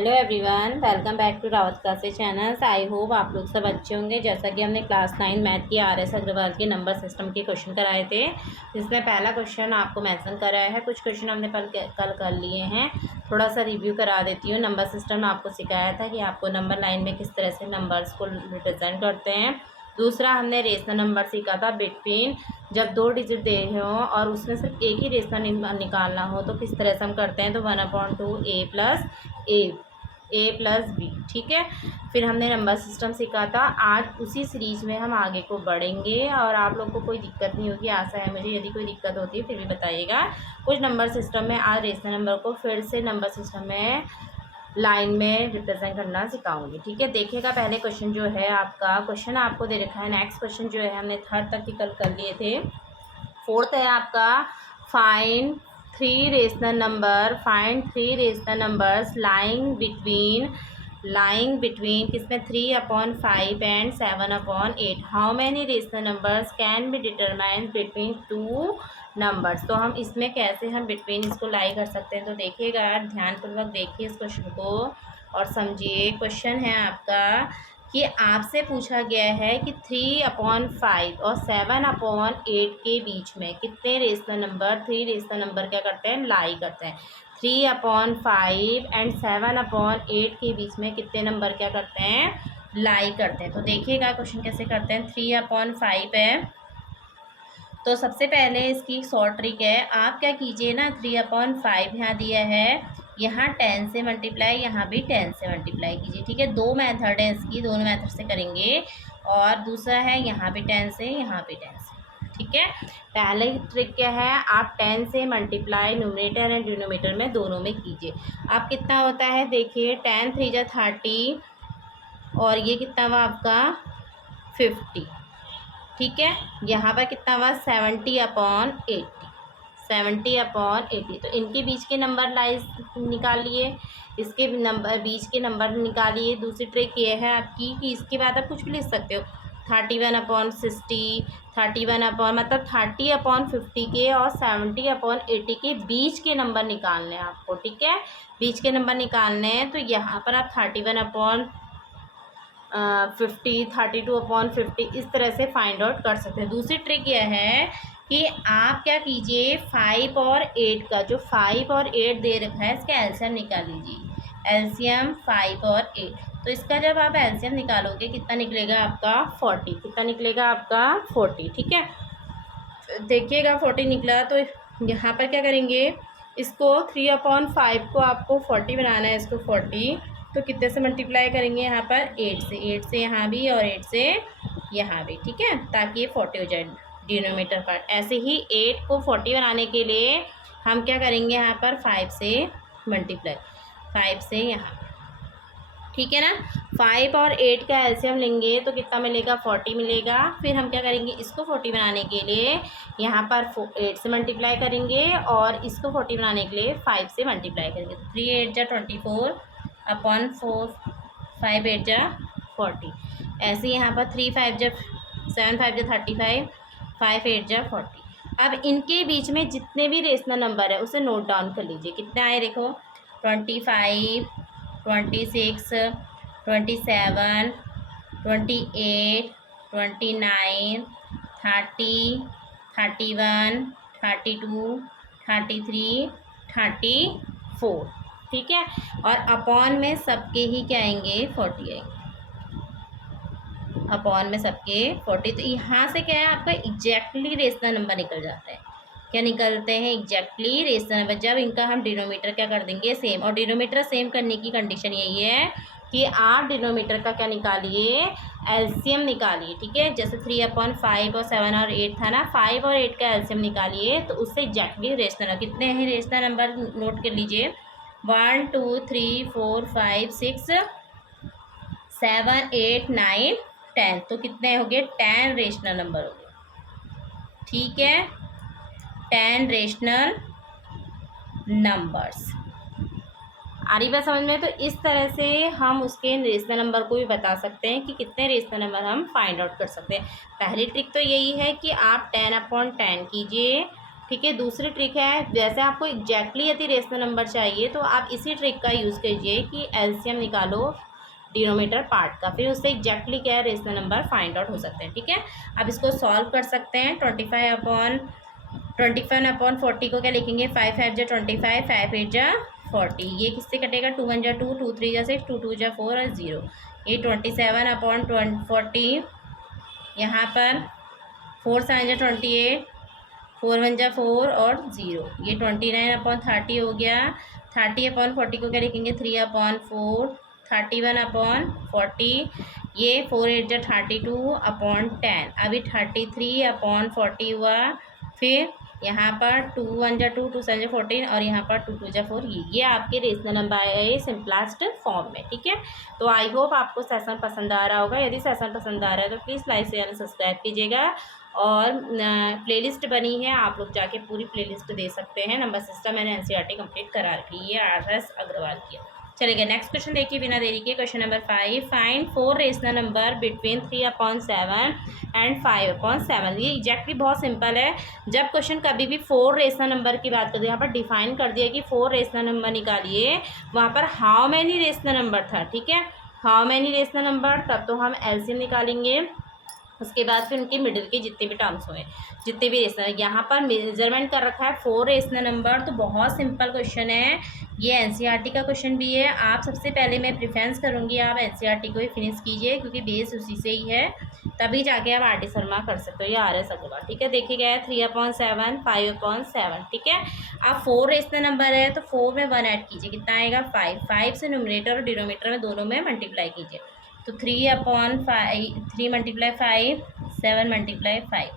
Hello everyone, welcome back to Rawat classes channels. I hope आप लोग सब अच्छे होंगे। जैसा कि हमने क्लास 9 मैथ की RS अग्रवाल के नंबर सिस्टम के क्वेश्चन कराए थे, जिसमें पहला क्वेश्चन आपको मेंशन कराया है। कुछ क्वेश्चन हमने कल कर लिए हैं, थोड़ा सा रिव्यू करा देती हूँ। नंबर सिस्टम आपको सिखाया था कि आपको नंबर लाइन में किस तरह से नंबर्स को रिप्रेजेंट करते हैं। दूसरा हमने रेशनल नंबर सीखा था, बिटवीन जब 2 डिजिट दे रहे हो और उसमें सिर्फ एक ही रेशनल निकालना हो तो किस तरह से हम करते हैं। तो 1/2 ए प्लस बी, ठीक है। फिर हमने नंबर सिस्टम सीखा था। आज उसी सीरीज में हम आगे को बढ़ेंगे और आप लोग को कोई दिक्कत नहीं होगी, आशा है मुझे। यदि कोई दिक्कत होती है फिर भी बताइएगा। कुछ नंबर सिस्टम में आज रेशनल नंबर को फिर से नंबर सिस्टम में लाइन में रिप्रेजेंट करना सिखाऊंगी, ठीक है। देखिएगा, पहले क्वेश्चन जो है आपका क्वेश्चन आपको दे रखा है। नेक्स्ट क्वेश्चन जो है हमने थर्ड तक की कल कर लिए थे। फोर्थ है आपका find three rational numbers lying between किसमें 3/5 and 7/8। How many rational numbers can be determined between two numbers. तो हम इसमें कैसे हम बिटवीन इसको लाई कर सकते हैं। तो देखिएगा, ध्यानपूर्वक देखिए इस क्वेश्चन को और समझिए। क्वेश्चन है आपका कि आपसे पूछा गया है कि 3/5 और 7/8 के बीच में कितने रेशनल नंबर 3 रेशनल नंबर क्या करते हैं, लाई करते हैं। 3/5 एंड 7/8 के बीच में कितने नंबर क्या करते हैं, लाई करते हैं। तो देखिएगा क्वेश्चन कैसे करते हैं। 3/5 है तो सबसे पहले इसकी शॉर्ट ट्रिक है। आप क्या कीजिए ना, 3/5 यहाँ दिया है, यहाँ 10 से मल्टीप्लाई, यहाँ भी 10 से मल्टीप्लाई कीजिए, ठीक है। दो मेथड है इसकी, दोनों मेथड से करेंगे। और दूसरा है यहाँ भी 10 से, यहाँ भी 10 से, ठीक है। पहले ट्रिक क्या है, आप 10 से मल्टीप्लाई न्यूमरेटर एंड डिनोमिनेटर में दोनों में कीजिए। आप कितना होता है देखिए, 10 3 जा 30 और ये कितना हुआ आपका 50, ठीक है। यहाँ पर कितना हुआ 70/80। तो इनके बीच के नंबर लाइज निकालिए, इसके नंबर बीच के नंबर निकालिए। दूसरी ट्रिक ये है आपकी कि इसके बाद आप कुछ भी लिख सकते हो। 31/60, 31 मतलब 30/50 के और 70/80 के बीच के नंबर निकालने हैं आपको, ठीक है। बीच के नंबर निकालने हैं तो यहाँ पर आप 31/50, 32/50 इस तरह से फाइंड आउट कर सकते हैं। दूसरी ट्रिक यह है कि आप क्या कीजिए, 5 और 8 का, जो 5 और 8 दे रखा है, इसका एलसीएम निकाल लीजिए। एलसीएम 5 और 8, तो इसका जब आप एलसीएम निकालोगे कितना निकलेगा आपका 40। कितना निकलेगा आपका 40, ठीक है। देखिएगा 40 निकला तो यहाँ पर क्या करेंगे, इसको 3/5 को आपको 40 बनाना है, इसको 40 तो कितने से मल्टीप्लाई करेंगे, यहाँ पर 8 से यहाँ भी और 8 से यहाँ भी, ठीक है, ताकि ये 40 हो जाए डिनोमिनेटर पार्ट। ऐसे ही 8 को 40 बनाने के लिए हम क्या करेंगे, यहाँ पर 5 से मल्टीप्लाई, 5 से यहाँ, ठीक है ना। 5 और 8 का एलसीएम लेंगे तो कितना मिलेगा, 40 मिलेगा। फिर हम क्या करेंगे, इसको 40 बनाने के लिए यहाँ पर 8 से मल्टीप्लाई करेंगे और इसको 40 बनाने के लिए 5 से मल्टीप्लाई करेंगे। 3 8 जा 24/4, 5 8 जा 40। ऐसे यहाँ पर 3 5 जा 7 5 जा 35, 5 8 जा 40। अब इनके बीच में जितने भी रेशनल नंबर है उसे नोट डाउन कर लीजिए। कितने आए देखो, 25, 26, 27, 28, 29, 30, 31, 32, 33, 34, ठीक है। और अपॉन में सबके ही क्या आएंगे, 40 आएंगे। अपॉन में सबके 40, तो यहाँ से क्या है आपका एग्जैक्टली रेशनल नंबर निकल जाता है। क्या निकलते हैं, एग्जैक्टली रेशनल नंबर। जब इनका हम डिनोमीटर क्या कर देंगे, सेम। और डिनोमीटर सेम करने की कंडीशन यही है कि आप डिनोमीटर का क्या निकालिए, एलसीएम निकालिए, ठीक है। जैसे 3/5 और 7 और 8 था ना, 5 और 8 का एलसीएम निकालिए तो उससे एग्जैक्टली रेशनल, कितने हैं रेशनल नंबर नोट कर लीजिए, 1 2 3 4 5 6 7 8 9 10। तो कितने हो गए, 10 रेशनल नंबर हो गए, ठीक है। 10 रेशनल नंबर्स आ रही बात समझ में। तो इस तरह से हम उसके रेशनल नंबर को भी बता सकते हैं कि कितने रेशनल नंबर हम फाइंड आउट कर सकते हैं। पहली ट्रिक तो यही है कि आप 10/10 कीजिए, ठीक है। दूसरी ट्रिक है, जैसे आपको एग्जैक्टली यदि रेशनल नंबर चाहिए तो आप इसी ट्रिक का यूज़ कीजिए कि एलसीएम निकालो डिनोमीटर पार्ट का, फिर उससे एग्जैक्टली क्या है रेशनल नंबर फाइंड आउट हो सकते हैं। ठीक है, अब इसको सॉल्व कर सकते हैं। 25/40 को क्या लिखेंगे, 5 5 जा 25, 5 8 जा 40, ये किससे कटेगा, 2 1 जा 2, 2 3 जा 6, 2 2 जा 4 और 0, ये 27/40, यहाँ पर 4 7 जा 28, 4 1 जा 4 और 0, ये 29/30 हो गया। 30/40 को क्या लिखेंगे, 3/4, 31/40, ये 4 8 जा 32/10, अभी 33/40 हुआ। फिर यहाँ पर 2 1 जा 2, 2 7 जा 14 और यहाँ पर 2 2 जा 4, ये आपके रेशनल नंबर है सिंपलेस्ट फॉर्म में। ठीक है, तो आई होप आपको सेशन पसंद आ रहा होगा। यदि सेशन पसंद आ रहा है तो प्लीज़ लाइक शेयर सब्सक्राइब कीजिएगा, और प्लेलिस्ट बनी है, आप लोग जाके पूरी प्लेलिस्ट दे सकते हैं। नंबर सिस्टम मैंने एनसीईआरटी कंप्लीट करा रखी है, RS अग्रवाल की। चलिए नेक्स्ट क्वेश्चन देखिए बिना देरी के। Question number 5, find 4 rational number between 3/7 and 5/7। ये एग्जैक्टली बहुत सिंपल है। जब क्वेश्चन कभी भी 4 रेशनल नंबर की बात करते हैं, यहाँ पर डिफाइन कर दिया कि 4 रेशनल नंबर निकालिए, वहाँ पर हाउ मैनी रेशनल नंबर था। ठीक है, हाउ मैनी रेशनल नंबर, तब तो हम एलसीएम निकालेंगे, उसके बाद फिर उनके मिडिल के जितने भी टर्म्स हुए, जितने भी रेशनल, यहाँ पर मेजरमेंट कर रखा है 4 रेशनल नंबर, तो बहुत सिंपल क्वेश्चन है। ये एनसीईआरटी का क्वेश्चन भी है। आप सबसे पहले मैं प्रेफरेंस करूँगी आप एनसीईआरटी को ही फिनिश कीजिए, क्योंकि बेस उसी से ही है, तभी जाके आप RD शर्मा कर सकते हो या RS अग्रवाल। ठीक है, देखिए गया है 3/7, 5/7। ठीक है, अब 4 रेशनल नंबर है तो 4 में 1 ऐड कीजिए, कितना आएगा 5, 5 से न्यूमरेटर और डिनोमीटर में दोनों में मल्टीप्लाई कीजिए, तो 3/5, 3 × 5, 7 × 5।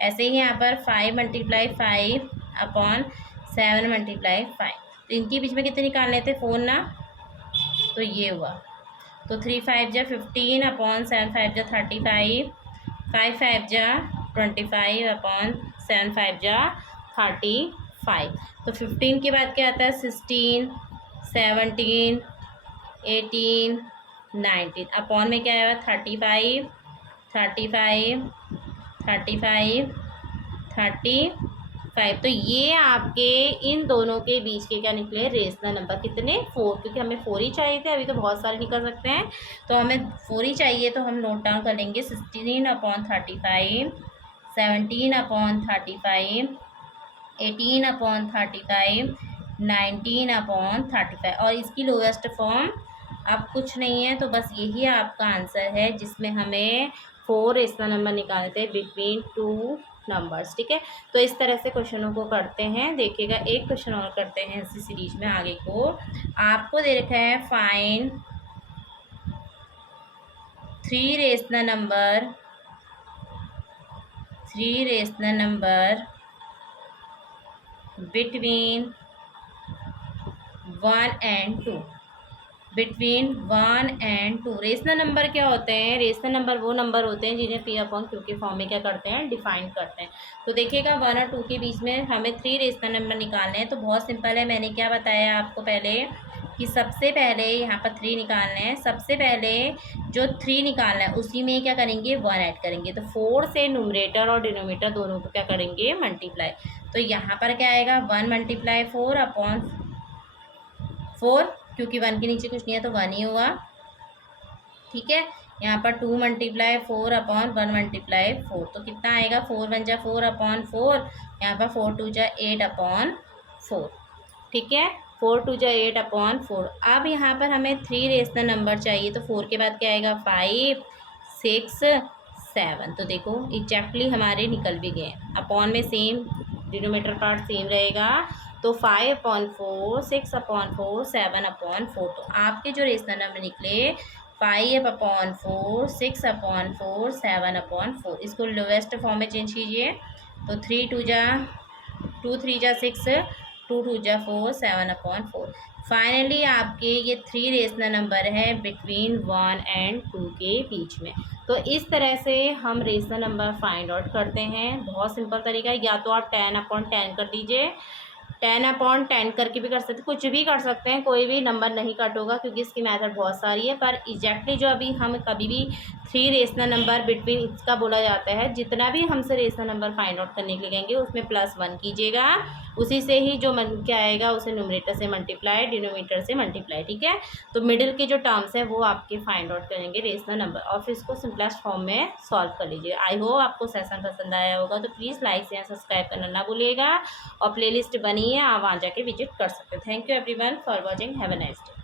ऐसे ही यहाँ पर 5 × 5/7 × 5, तो इनके बीच में कितने निकालने थे, 4 ना, तो ये हुआ। तो 3 5 जा 15/7 5 जा 35, 5 5 जा 25/7 5 जा 35। तो 15 के बाद क्या आता है, 16, 17, 18, 19, अपॉन में क्या आएगा 35, 35, 35, 35। तो ये आपके इन दोनों के बीच के क्या निकले रेशनल नंबर, कितने, 4, क्योंकि हमें 4 ही चाहिए थे, अभी तो बहुत सारे निकल सकते हैं, तो हमें 4 ही चाहिए, तो हम नोट डाउन कर लेंगे 16/35, 17/35, 18/35, 19/35, और इसकी लोएस्ट फॉर्म अब कुछ नहीं है, तो बस यही आपका आंसर है, जिसमें हमें 4 रेशनल नंबर निकालने थे बिटवीन 2 नंबर्स। ठीक है, तो इस तरह से क्वेश्चनों को करते हैं। देखिएगा एक क्वेश्चन और करते हैं इसी सीरीज में आगे को। आपको दे रखा है find 3 rational number between 1 and 2, between 1 and 2। Rational number क्या होते हैं, रेशनल नंबर वो नंबर होते हैं जिन्हें P/Q के फॉर्म में क्या करते हैं, डिफाइन करते हैं। तो देखिएगा 1 और 2 के बीच में हमें 3 रेशनल नंबर निकालने हैं, तो बहुत सिंपल है। मैंने क्या बताया आपको पहले कि सबसे पहले यहाँ पर 3 निकालने हैं, सबसे पहले जो 3 निकालना है उसी में क्या करेंगे, 1 ऐड करेंगे, तो 4 से न्यूमरेटर और डिनोमीटर दोनों को क्या करेंगे, मल्टीप्लाई। तो यहाँ पर क्या आएगा 1 × 4/4, क्योंकि 1 के नीचे कुछ नहीं है तो 1 ही हुआ। ठीक है, यहाँ पर 2 × 4/1 × 4, तो कितना आएगा, 4 1 जा 4/4, यहाँ पर 4 2 जा 8/4। ठीक है, 4 2 जा 8/4। अब यहाँ पर हमें 3 रेशनल नंबर चाहिए, तो 4 के बाद क्या आएगा, 5 6 7। तो देखो एग्जैक्टली हमारे निकल भी गए, अपॉन में सेम, डिनोमीटर पार्ट सेम रहेगा, तो 5/4, 6/4, 7/4। तो आपके जो रेशनल नंबर निकले 5/4, 6/4, 7/4। इसको लोएस्ट फॉर्म में चेंज कीजिए, तो 3 2 जा 2 3 जा 6, 2 2 जा 4, 7/4। फाइनली आपके ये 3 रेशनल नंबर है बिटवीन 1 and 2 के बीच में। तो इस तरह से हम रेशनल नंबर फाइंड आउट करते हैं, बहुत सिंपल तरीका है। या तो आप 10/10 कर दीजिए, 10/10 करके भी कर सकते हैं, कुछ भी कर सकते हैं, कोई भी नंबर नहीं कट होगा क्योंकि इसकी मेथड बहुत सारी है। पर एग्जैक्टली जो अभी हम कभी भी 3 रेशनल नंबर बिटवीन इसका बोला जाता है, जितना भी हमसे रेशनल नंबर फाइंड आउट करने के लिए कहेंगे उसमें +1 कीजिएगा, उसी से ही जो मन क्या आएगा उसे न्यूमरेटर से मल्टीप्लाई, डिनोमिनेटर से मल्टीप्लाई, ठीक है। तो मिडिल के जो टर्म्स है वो आपके फाइंड आउट करेंगे रेशनल नंबर, और फिर इसको सिंपलेस्ट फॉर्म में सॉल्व कर लीजिए। आई होप आपको सेशन पसंद आया होगा, तो प्लीज़ लाइक शेयर सब्सक्राइब करना ना भूलिएगा, और प्लेलिस्ट बनी है, आप वहाँ जाके विजिट कर सकते हैं। Thank you everyone for watching, have a nice day.